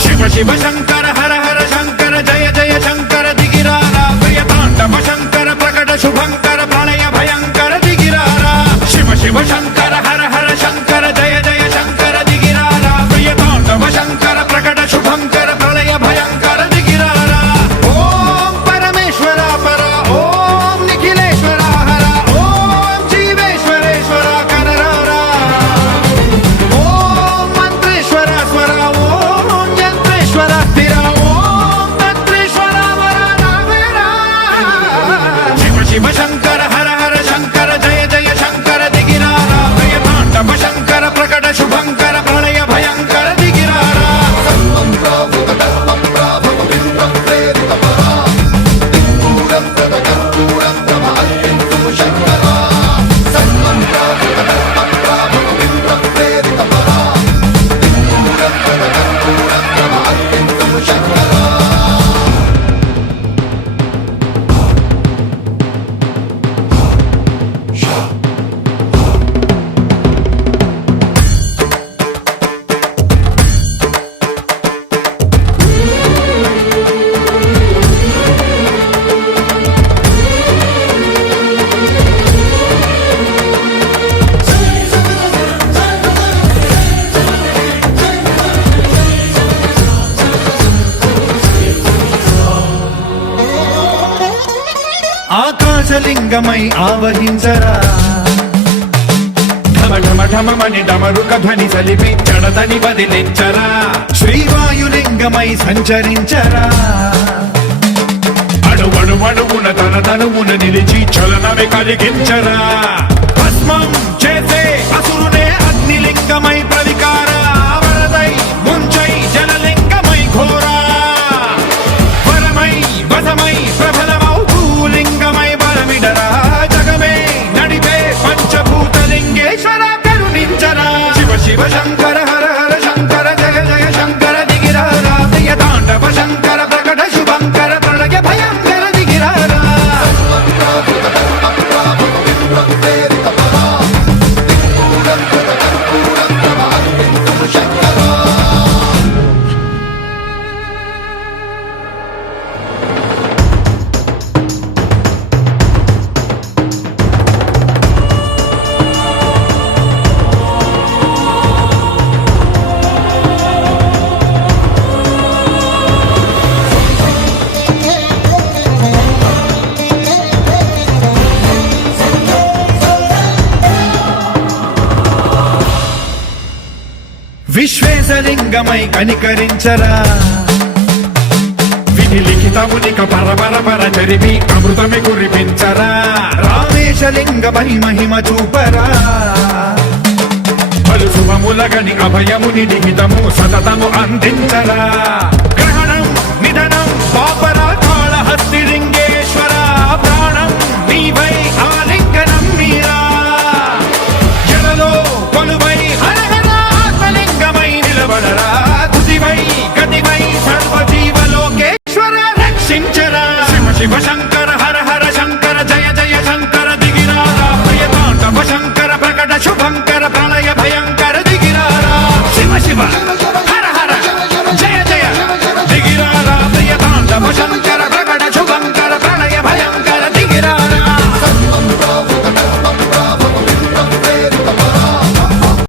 శివ శివ శంకర హర హర శంకర జయ జయ శంకర దిగిరారా ప్రియ తాండవ శంకర ప్రకట శుభంకర ప్రళయ భయంకర దిగిరారా శివ శివ శంకర హర హర శంకర జయ జయ శంకర దిగిరారా ప్రియ తాండవ శంకర ప్రకట శుభంకర ప్రళయ భయంకర దిగిరారా ఓం పరమేశ్వర పర ఓం నిఖిలేశ్వర హర ఓం జీవేశ్వరేశ్వర కనరారా ఓం మంత్రేశ్వర స్వర ఓం యంత్రేశ్వర స్థిర ఓం తంత్రేశ్వర వర నావేరా శివ శివ శంకర హర హర శంకర జయ జయ శంకర దిగిరారా ప్రియ తాండవ శంకర ప్రకట శుభంకర ప్రళయ భయంకర దిగిరారా ఆకాశలింగమై ఆవహించరా ఢమ ఢమ ఢమమని డమరుక ధ్వని సలిపి జడదని వదిలించరా శ్రీవాయులింగమై సంచరించరా అణువణువున తన తనువున నిలిచి చలనమే కలిగించరా భస్మం చేసే అసురునే అగ్నిలింగమై ప్రవికార వరదై ముంచై జలలింగమై ఘోరా వరమై వసమై ప్రబలమౌ భూలింగమై బలమిడరా జగమే నడిపే పంచభూతలింగేశ్వర కరుణించరా శివ శివ శంకర హర హర శంకర జయ జయ శంకర దిగిరారా ప్రియ తాండవ శంకర ప్రకట శుభంకర ప్రళయ భయంకర దిగిరారా విశ్వేశలింగమై కనికరించరా విధి లిఖితమునిక పరపర పర చరిపి అమృతమి కురిపించరా రామేశలింగమై మహిమ చూపరా పలు శుభములగని అభయముని నిహితము సతతము అందించరా